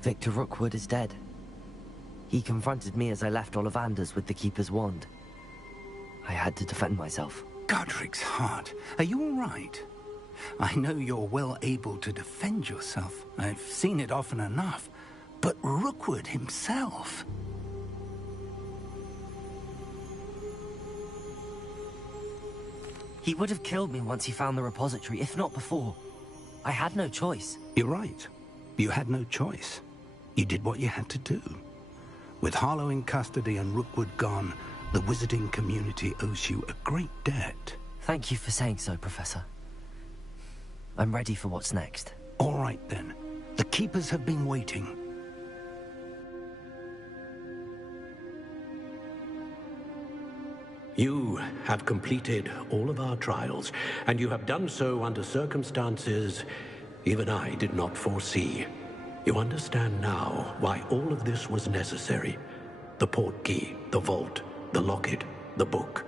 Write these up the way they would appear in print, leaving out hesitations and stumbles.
Victor Rookwood is dead. He confronted me as I left Ollivander's with the Keeper's wand. I had to defend myself. Godric's heart. Are you all right? I know you're well able to defend yourself. I've seen it often enough. But Rookwood himself... He would have killed me once he found the repository, if not before. I had no choice. You're right. You had no choice. You did what you had to do. With Harlow in custody and Rookwood gone, the wizarding community owes you a great debt. Thank you for saying so, Professor. I'm ready for what's next. All right, then. The Keepers have been waiting. You have completed all of our trials, and you have done so under circumstances even I did not foresee. You understand now why all of this was necessary. The portkey, the vault, the locket, the book,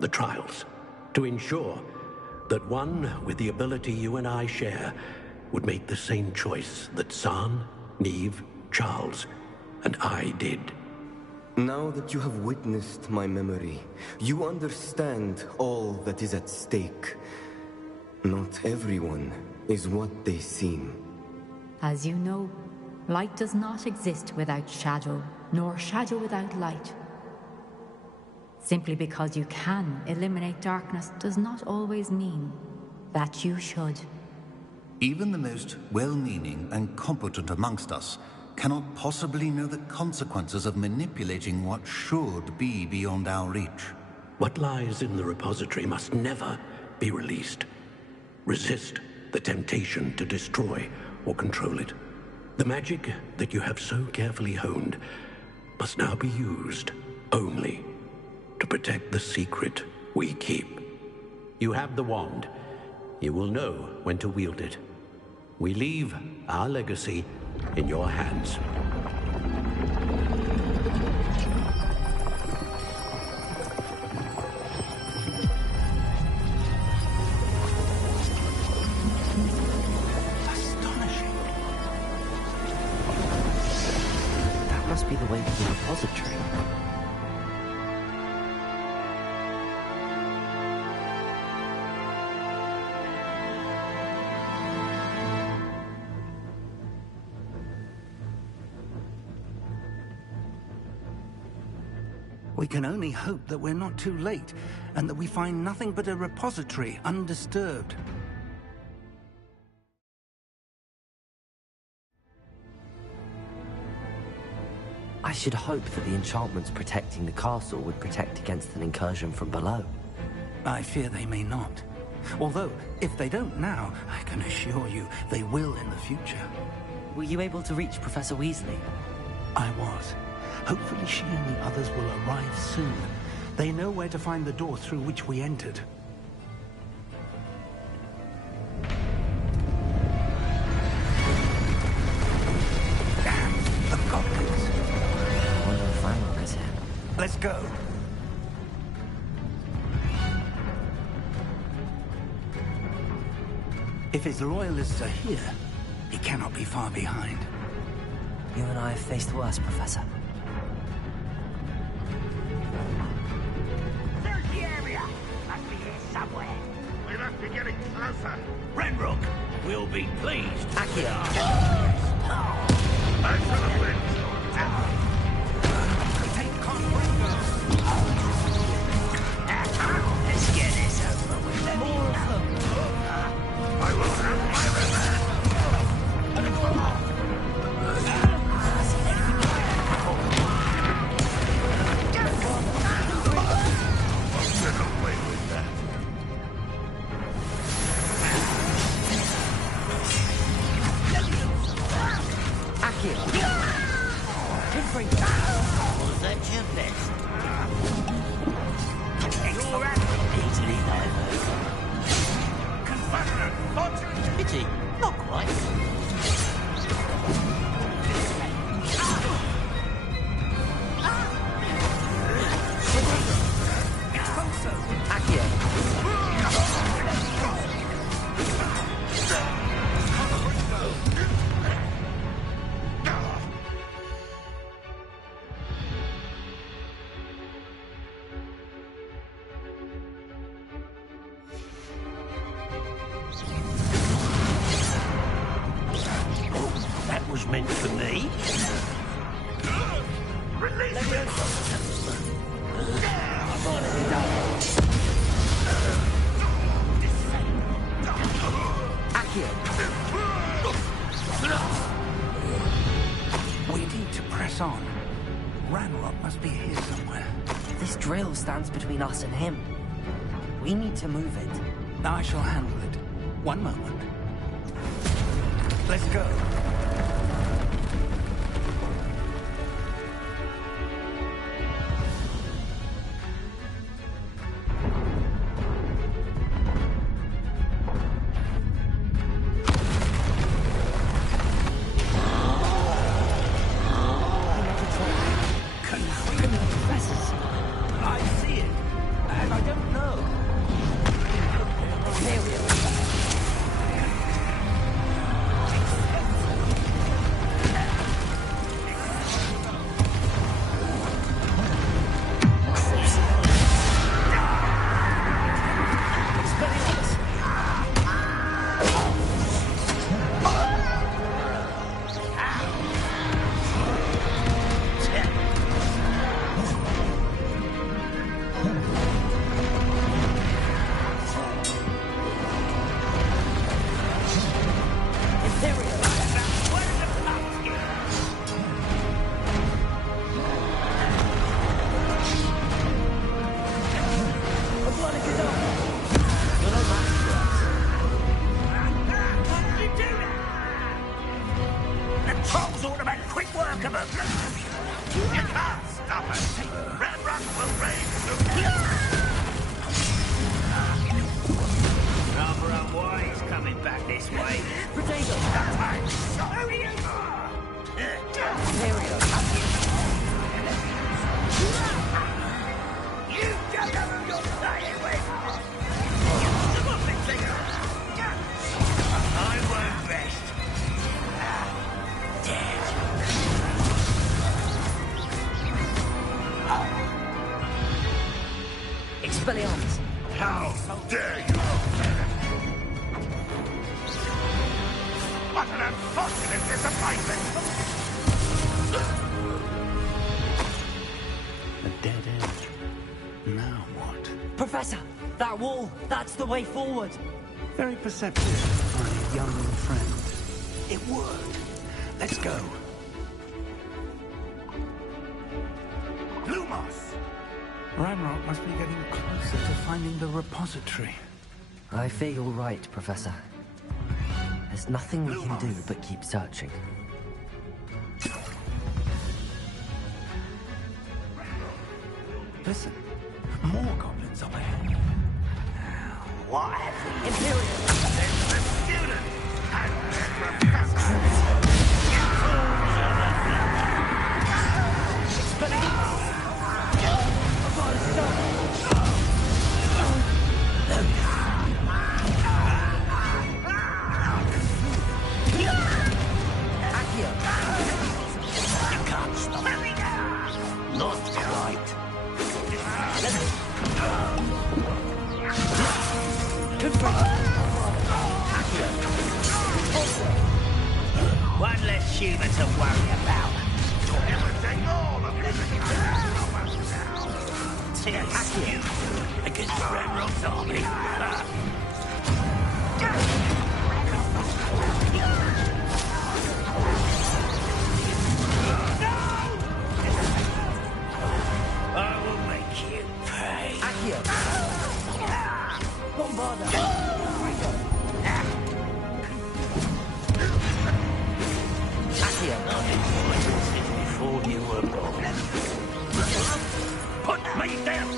the trials. To ensure that one with the ability you and I share would make the same choice that San, Neve, Charles, and I did. Now that you have witnessed my memory, you understand all that is at stake. Not everyone is what they seem. As you know, light does not exist without shadow, nor shadow without light. Simply because you can eliminate darkness does not always mean that you should. Even the most well-meaning and competent amongst us cannot possibly know the consequences of manipulating what should be beyond our reach. What lies in the repository must never be released. Resist the temptation to destroy or control it. The magic that you have so carefully honed must now be used only to protect the secret we keep. You have the wand. You will know when to wield it. We leave our legacy in your hands. Astonishing. That must be the way to the repository. We can only hope that we're not too late, and that we find nothing but a repository undisturbed. I should hope that the enchantments protecting the castle would protect against an incursion from below. I fear they may not. Although, if they don't now, I can assure you they will in the future. Were you able to reach Professor Weasley? I was. Hopefully she and the others will arrive soon. They know where to find the door through which we entered. Damn, the goblins. I wonder if Fanrock is here. Let's go. If his loyalists are here, he cannot be far behind. You and I have faced worse, Professor. Search the area! Must be here somewhere. We must be getting closer. Renrook will be pleased. Accio! Excellent. Take contact. Let's get this over with. More of them. I will have my revenge. Get away with that. Accio! Was that your best? You're easily diverted. Confederate fortune. Pity, not quite. Accio! Me? Release me! We need to press on. Ranrock must be here somewhere. This drill stands between us and him. We need to move it. I shall handle it. One moment. Let's go. How dare you! What an unfortunate disappointment! A dead end. Now what? Professor, that wall, that's the way forward. Very perceptive, my young friend. It worked. Let's go. Lumos! Ranrock must be getting closer to finding the repository. I fear you're right, Professor. There's nothing we can do but keep searching. Listen, more goblins up ahead. What have we... Imperial! It's the student and the professor! One less human to worry about. Everything all of you It's you against the Ranrock's army. I will make you pay. Before you were born. Put me down!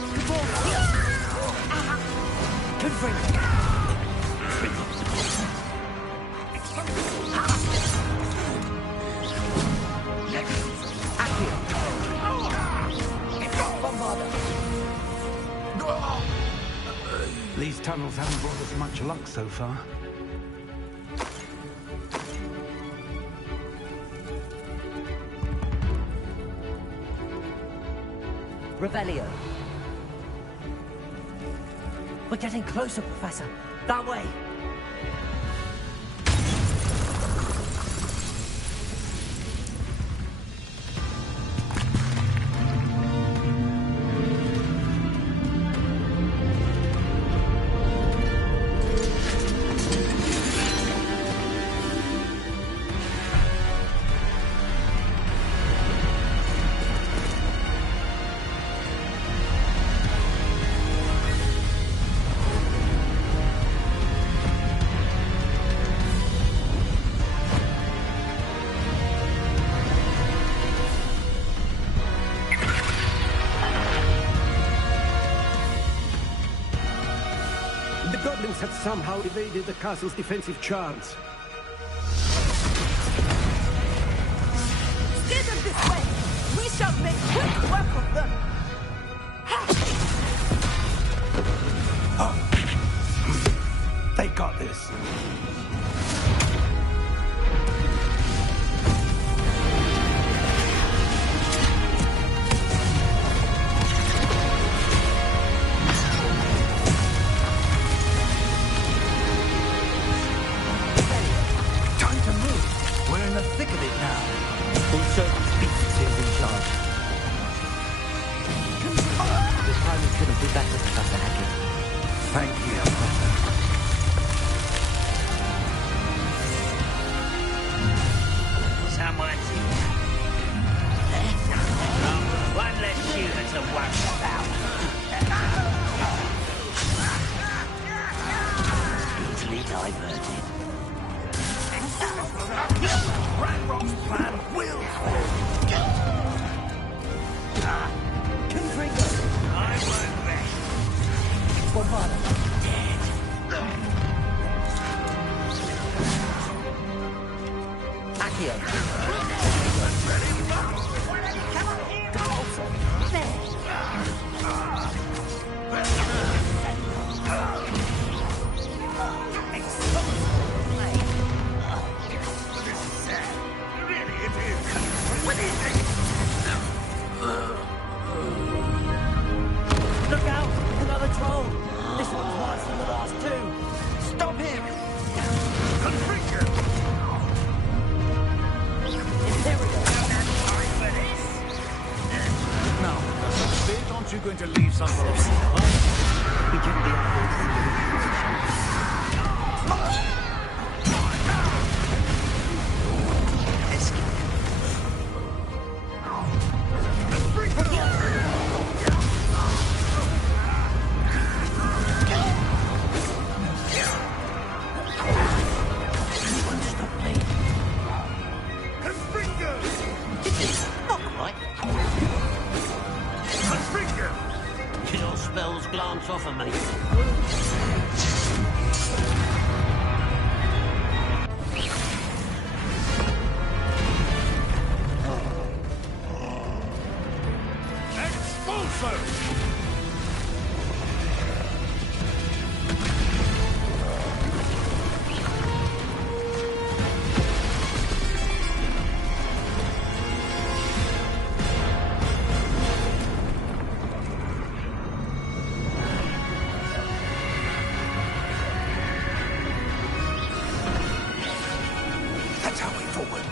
These tunnels haven't brought us much luck so far. Revelio. We're getting closer, Professor. That way. have somehow evaded the castle's defensive charms. Steer them this way! We shall make quick work of them! They got this. Time to move. We're in the thick of it now. We'll show these beasts who's in charge. The timing couldn't be better, Professor Hackett. Thank you, Professor. Someone's here. One less shooter to worry about. Easily diverted. Ranrock's plan will fail. I won't rest. One harder. Accio. Look out! Another troll! This one's worse than the last two! Stop him! Now, Professor, aren't you going to leave some for us? We can be at Not quite. Your spells glance off of me. That's our way forward.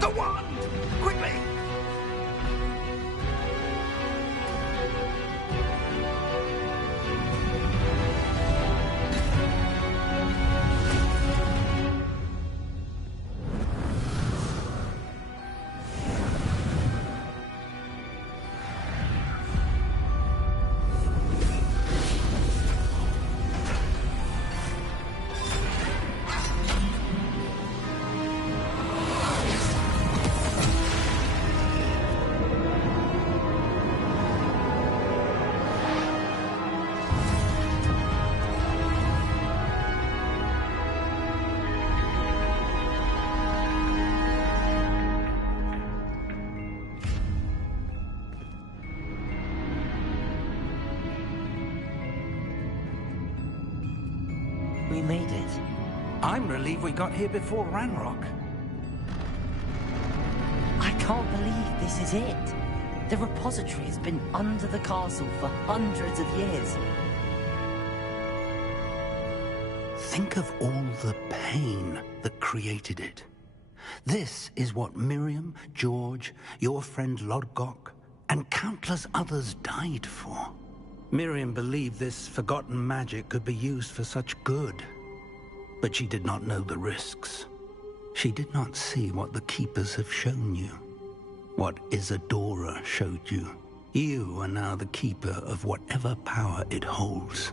The wand! Quickly! We made it. I'm relieved we got here before Ranrock. can't believe this is it. The repository has been under the castle for hundreds of years. Think of all the pain that created it. This is what Miriam, George, your friend Lodgok, and countless others died for. Miriam believed this forgotten magic could be used for such good. But she did not know the risks. She did not see what the Keepers have shown you. What Isadora showed you. You are now the Keeper of whatever power it holds.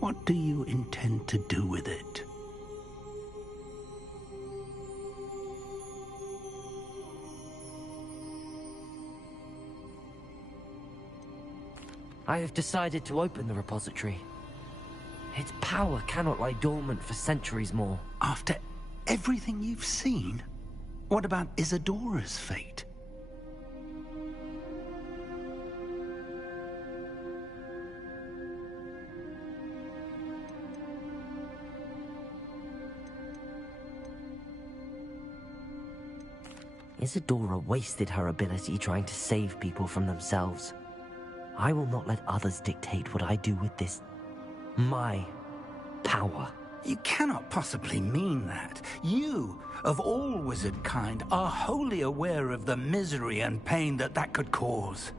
What do you intend to do with it? I have decided to open the repository. Its power cannot lie dormant for centuries more. After everything you've seen? What about Isadora's fate? Isadora wasted her ability trying to save people from themselves. I will not let others dictate what I do with this. My power. You cannot possibly mean that. You, of all wizard kind, are wholly aware of the misery and pain that could cause.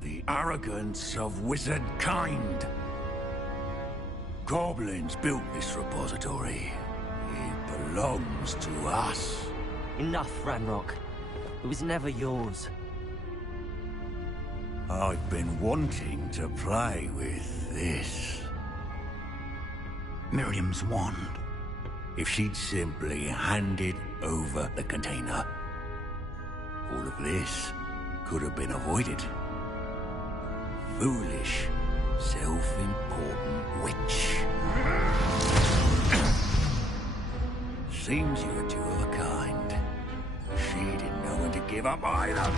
The arrogance of wizard kind. Goblins built this repository. It belongs to us. Enough, Ranrock. It was never yours. I've been wanting to play with this. Miriam's wand. If she'd simply handed over the container, all of this could have been avoided. Foolish, self-important witch. Seems you're two of a kind. She didn't know when to give up either.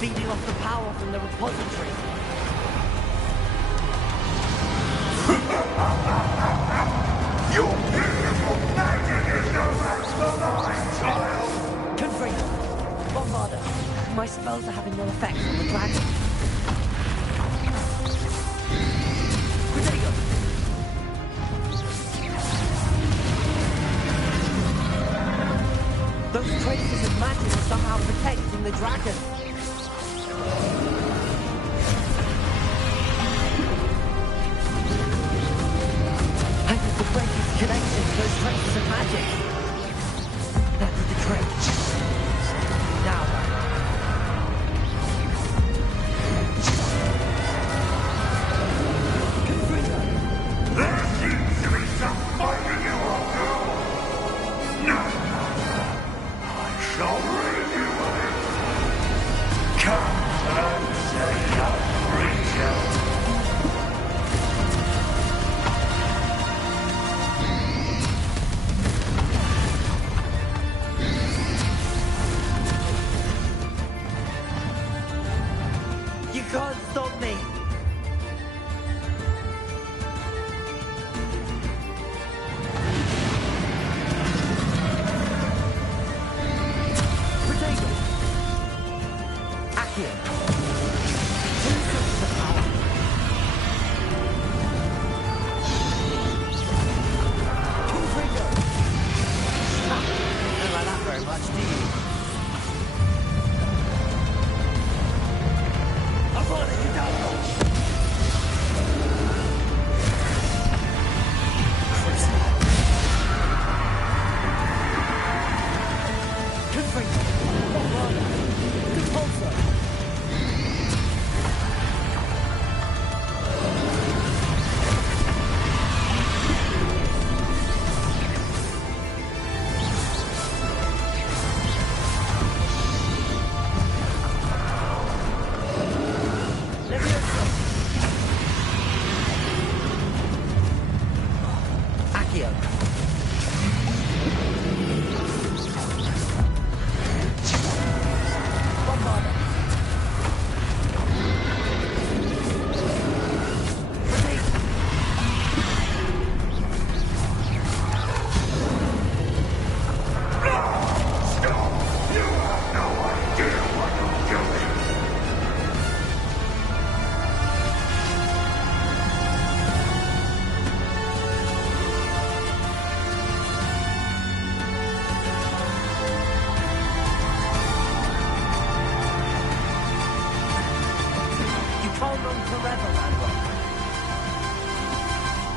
Feeding off the power from the repository. Your beautiful magic is no match for mine, child! Confringo, Bombarda, my spells are having no effect on the dragon. Protego! Those traces of magic are somehow protecting the dragon. I need to break its connection to those traces of magic. That did the trick. Now. There seems to be some fighting you all now. No! I shall rid you of it!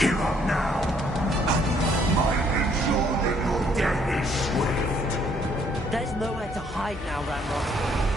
Give up now. Might ensure that your death is swift. There's nowhere to hide now, Ramrod.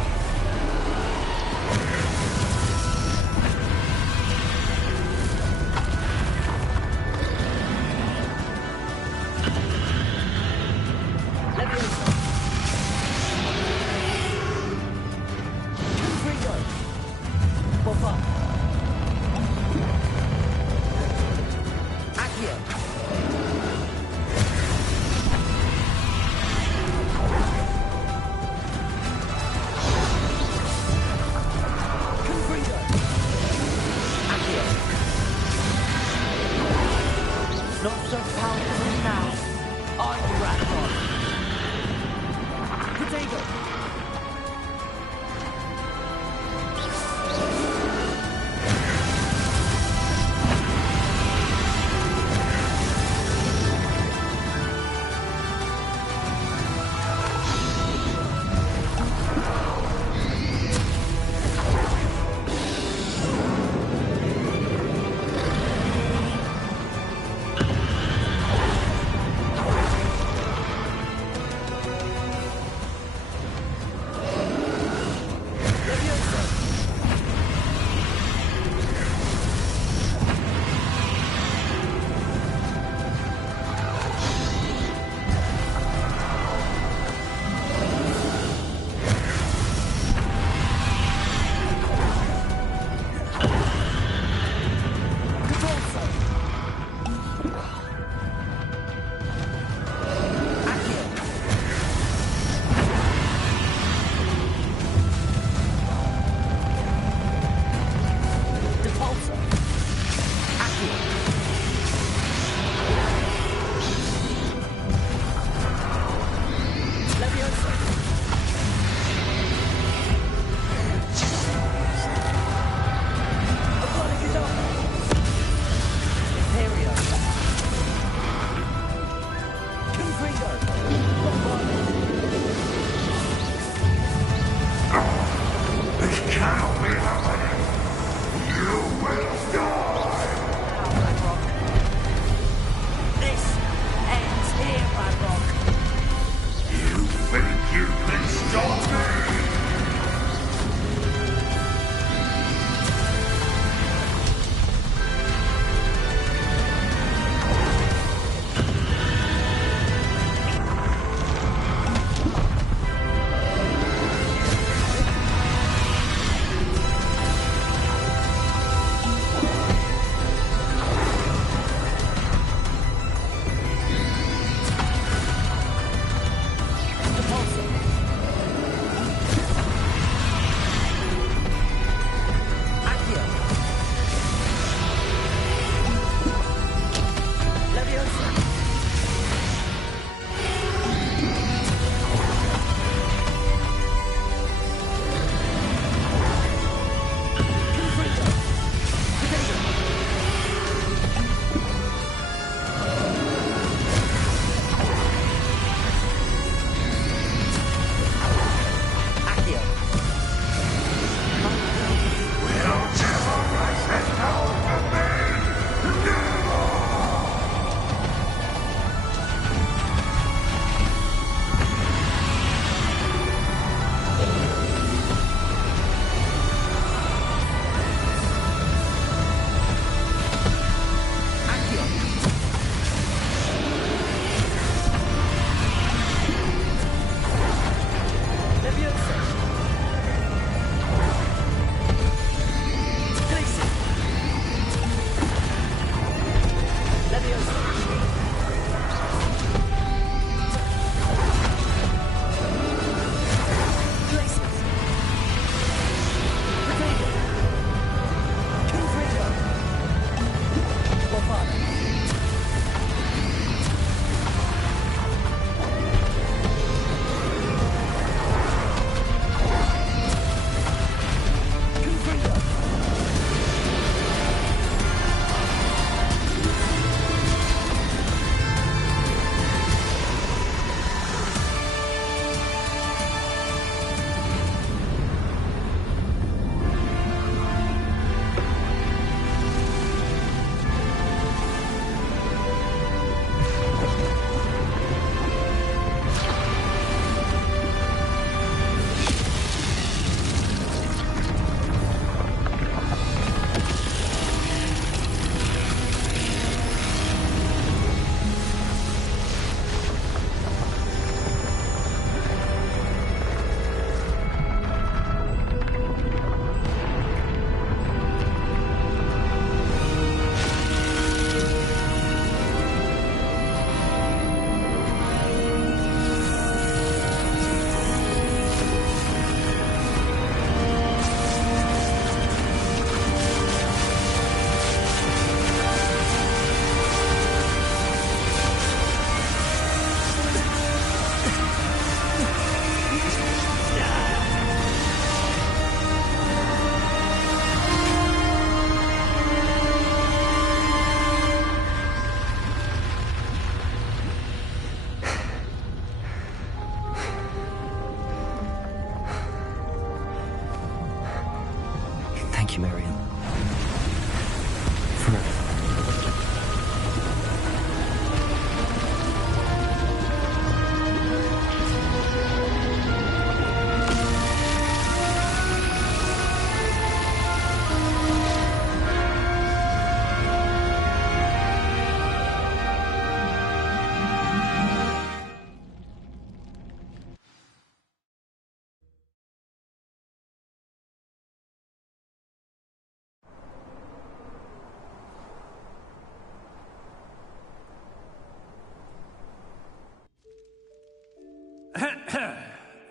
Not so powerful now. Are you, Ramrod? Potato!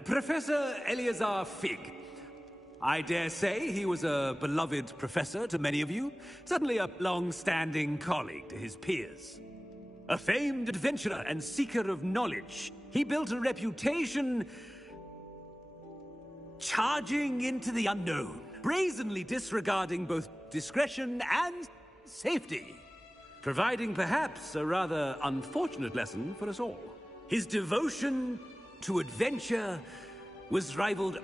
Professor Eleazar Fig. I dare say he was a beloved professor to many of you, certainly a long-standing colleague to his peers. A famed adventurer and seeker of knowledge, he built a reputation charging into the unknown, brazenly disregarding both discretion and safety, providing perhaps a rather unfortunate lesson for us all. His devotion to adventure was rivaled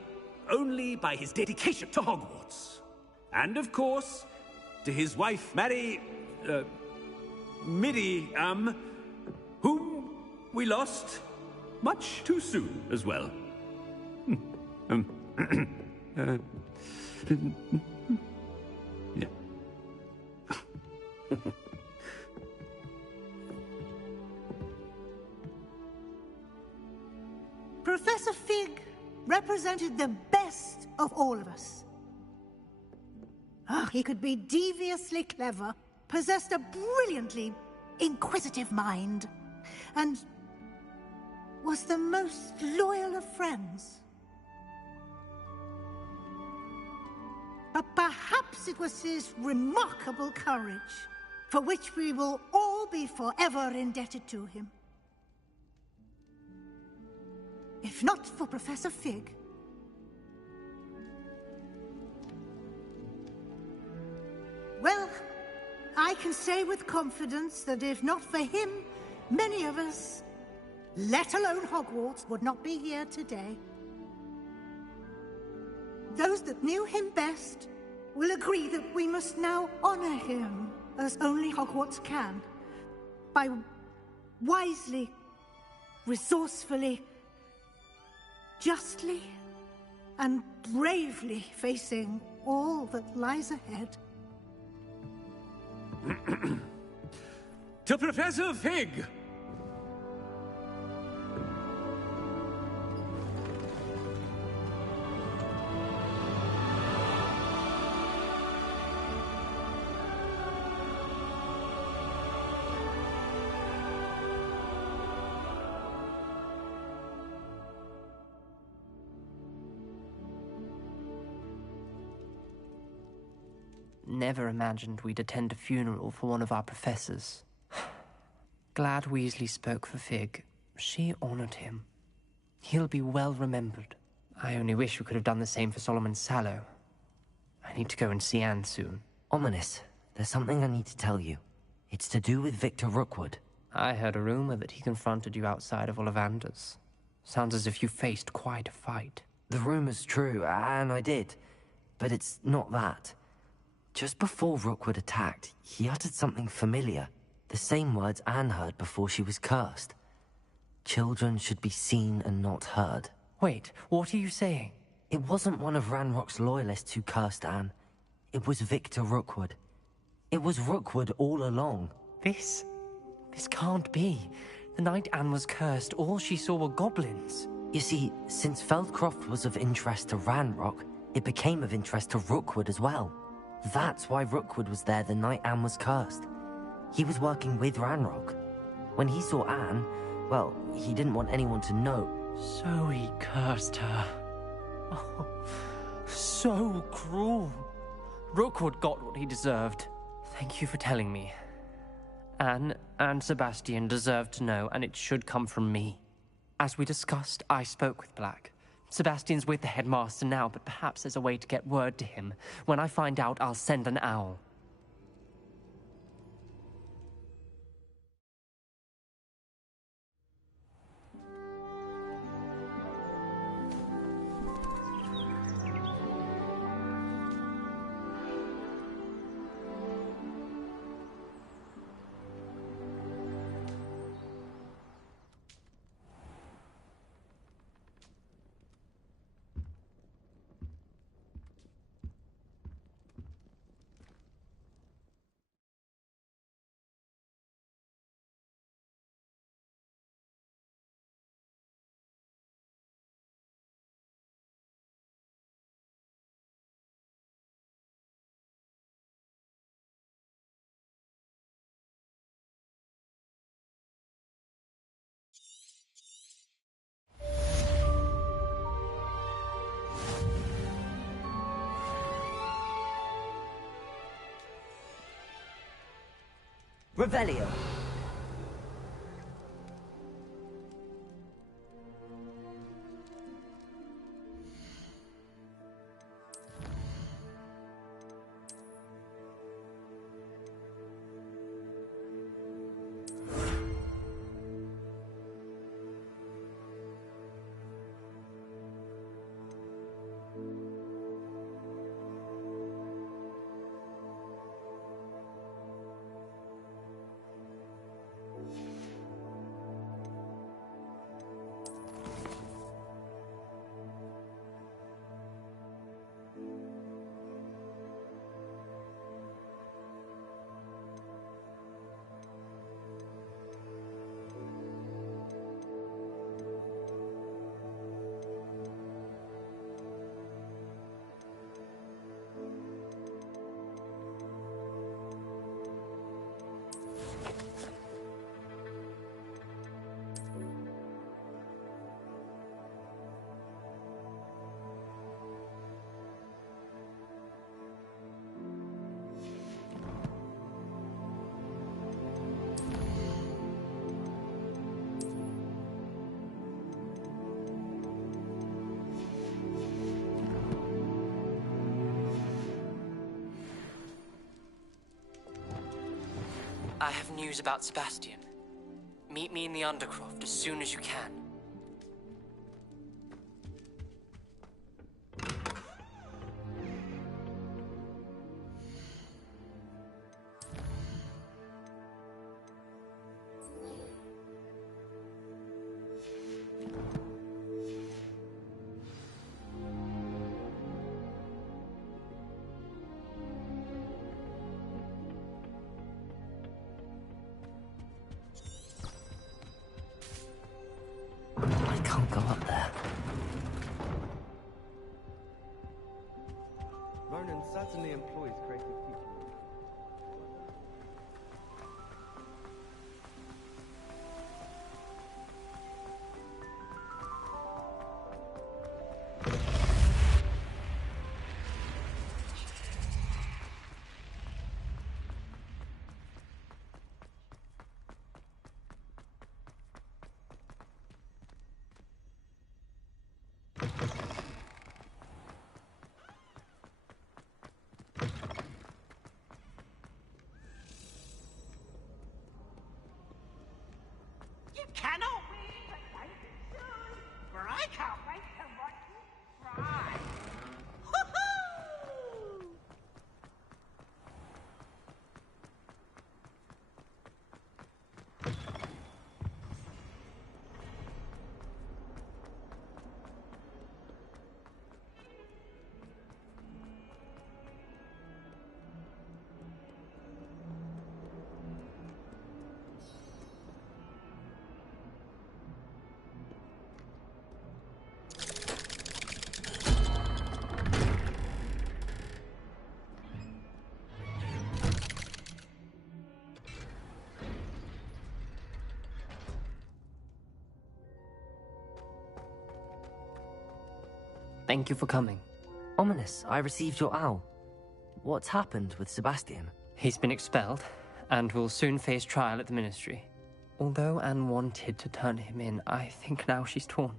only by his dedication to Hogwarts. And of course, to his wife, Miriam, whom we lost much too soon as well. Yeah. Professor Fig represented the best of all of us. He could be deviously clever, possessed a brilliantly inquisitive mind, and was the most loyal of friends. But perhaps it was his remarkable courage, for which we will all be forever indebted to him. If not for Professor Fig, well, I can say with confidence that if not for him, many of us, let alone Hogwarts, would not be here today. Those that knew him best will agree that we must now honor him as only Hogwarts can, by wisely, resourcefully, justly, and bravely facing all that lies ahead. To Professor Fig! Never imagined we'd attend a funeral for one of our professors. Glad Weasley spoke for Fig. She honored him. He'll be well remembered. I only wish we could have done the same for Solomon Sallow. I need to go and see Anne soon. Ominous, there's something I need to tell you. It's to do with Victor Rookwood. I heard a rumor that he confronted you outside of Ollivander's. Sounds as if you faced quite a fight. The rumor's true, and I did. But it's not that. Just before Rookwood attacked, he uttered something familiar. The same words Anne heard before she was cursed. Children should be seen and not heard. Wait, what are you saying? It wasn't one of Ranrock's loyalists who cursed Anne. It was Victor Rookwood. It was Rookwood all along. This can't be. The night Anne was cursed, all she saw were goblins. You see, since Feldcroft was of interest to Ranrock, it became of interest to Rookwood as well. That's why Rookwood was there the night Anne was cursed. He was working with Ranrock. When he saw Anne, well, he didn't want anyone to know. So he cursed her. Oh, so cruel. Rookwood got what he deserved. Thank you for telling me. Anne and Sebastian deserve to know, and it should come from me. As we discussed, I spoke with Black. Sebastian's with the headmaster now, but perhaps there's a way to get word to him. When I find out, I'll send an owl. Revelio. I have news about Sebastian. Meet me in the Undercroft as soon as you can. I can't go up there. Ronan certainly employs creative people. You cannot win, but I can soon, for I can't wait to watch you try. Hoo-hoo! Thank you for coming. Ominous, I received your owl. What's happened with Sebastian? He's been expelled, and will soon face trial at the Ministry. Although Anne wanted to turn him in, I think now she's torn.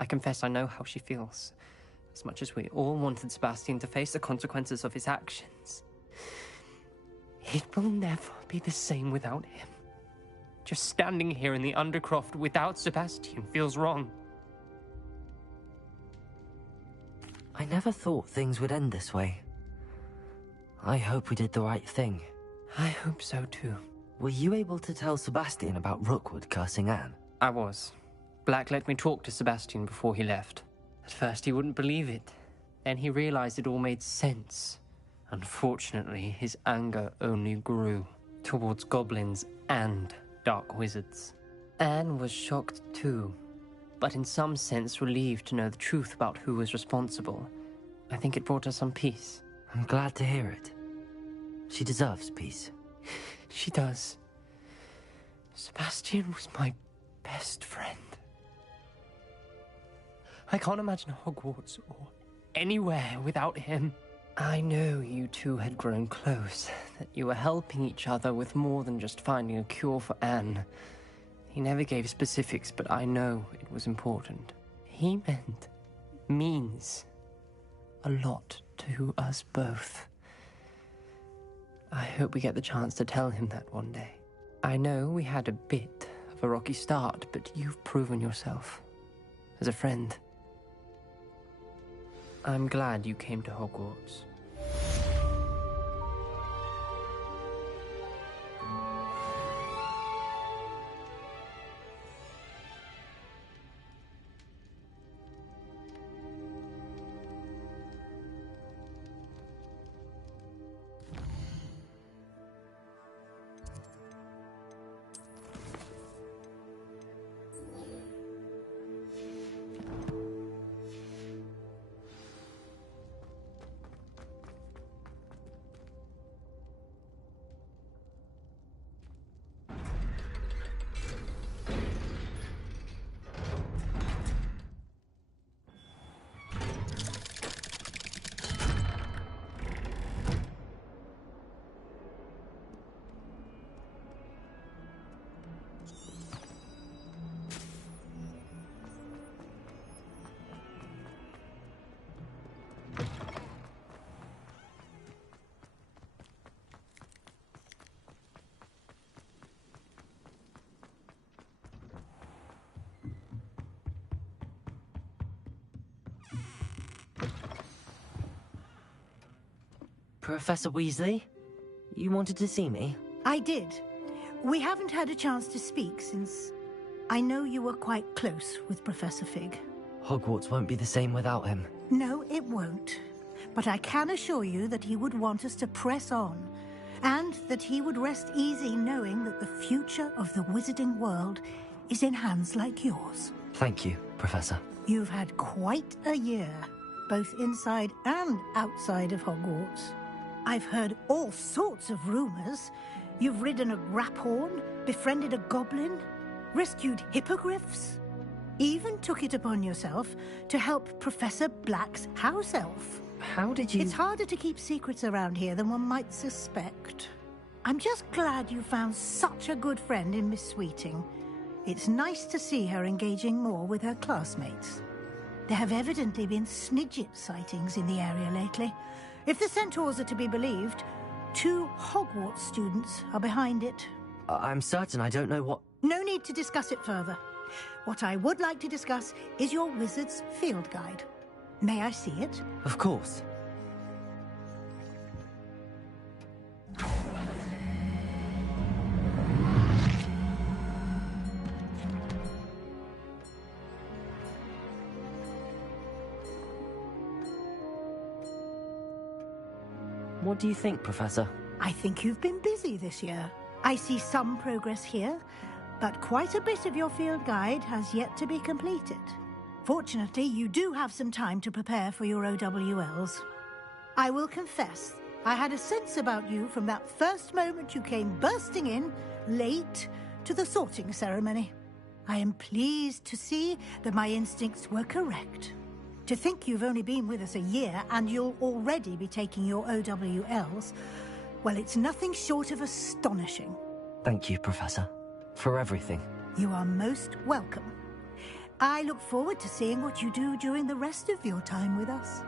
I confess I know how she feels, as much as we all wanted Sebastian to face the consequences of his actions. It will never be the same without him. Just standing here in the Undercroft without Sebastian feels wrong. I never thought things would end this way. I hope we did the right thing. I hope so too. Were you able to tell Sebastian about Rookwood cursing Anne? I was. Black let me talk to Sebastian before he left. At first he wouldn't believe it. Then he realized it all made sense. Unfortunately, his anger only grew towards goblins and dark wizards. Anne was shocked too, but in some sense relieved to know the truth about who was responsible. I think it brought her some peace. I'm glad to hear it. She deserves peace. She does. Sebastian was my best friend. I can't imagine Hogwarts or anywhere without him. I know you two had grown close, that you were helping each other with more than just finding a cure for Anne. He never gave specifics, but I know it was important. He means a lot to us both. I hope we get the chance to tell him that one day. I know we had a bit of a rocky start, but you've proven yourself as a friend. I'm glad you came to Hogwarts. Professor Weasley? You wanted to see me? I did. We haven't had a chance to speak since I know you were quite close with Professor Fig. Hogwarts won't be the same without him. No, it won't. But I can assure you that he would want us to press on, and that he would rest easy knowing that the future of the wizarding world is in hands like yours. Thank you, Professor. You've had quite a year, both inside and outside of Hogwarts. I've heard all sorts of rumors. You've ridden a graphorn, befriended a goblin, rescued hippogriffs, even took it upon yourself to help Professor Black's house elf. How did you... It's harder to keep secrets around here than one might suspect. I'm just glad you found such a good friend in Miss Sweeting. It's nice to see her engaging more with her classmates. There have evidently been Snidget sightings in the area lately. If the centaurs are to be believed, 2 Hogwarts students are behind it. I'm certain I don't know what... No need to discuss it further. What I would like to discuss is your wizard's field guide. May I see it? Of course. What do you think, Professor? I think you've been busy this year. I see some progress here, but quite a bit of your field guide has yet to be completed. Fortunately, you do have some time to prepare for your OWLs. I will confess, I had a sense about you from that first moment you came bursting in, late, to the sorting ceremony. I am pleased to see that my instincts were correct. To think you've only been with us a year and you'll already be taking your OWLs, well, it's nothing short of astonishing. Thank you, Professor, for everything. You are most welcome. I look forward to seeing what you do during the rest of your time with us.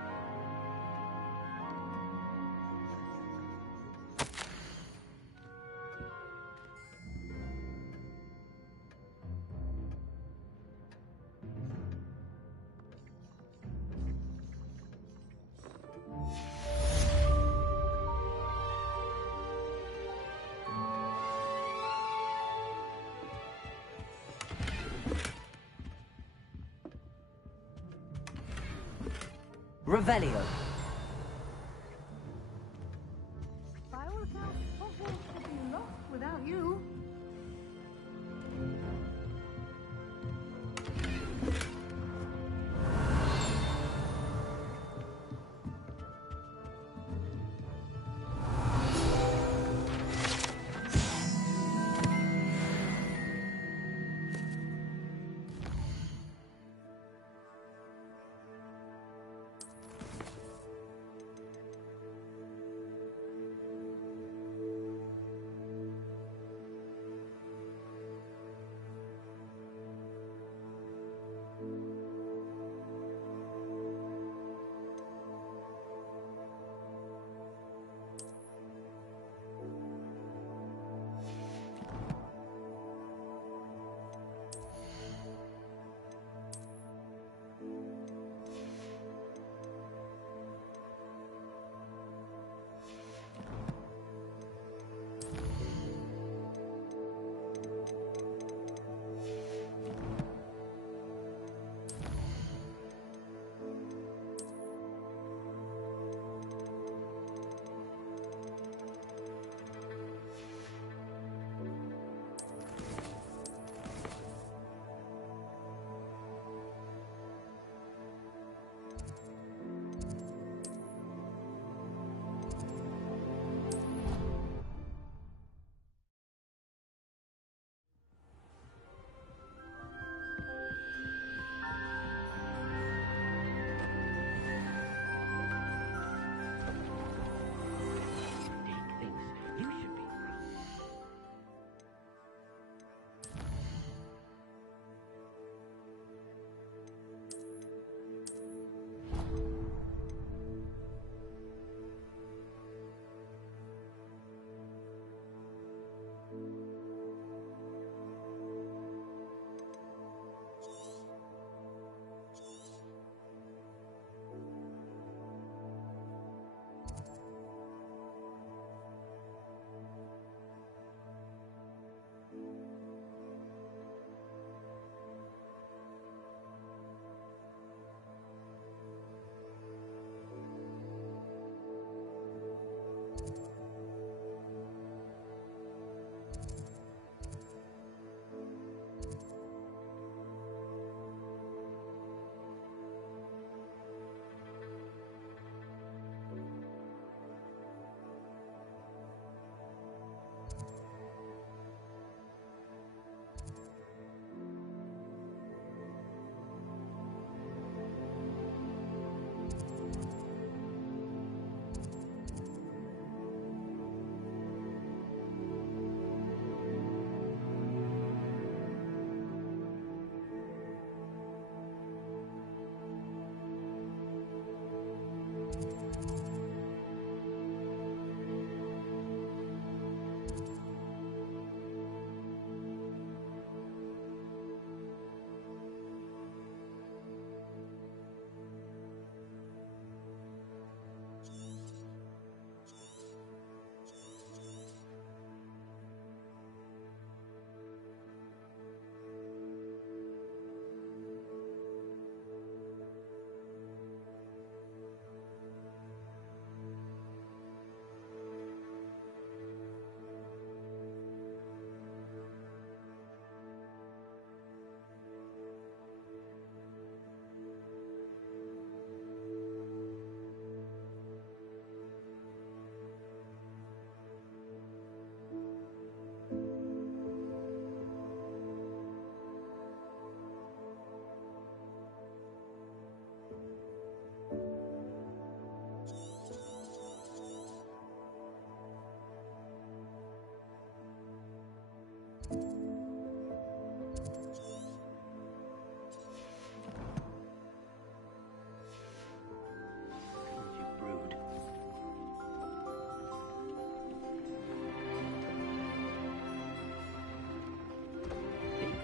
Revelio. By all accounts, Hogwarts would be lost without you.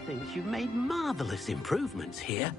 Thinks you've made marvelous improvements here.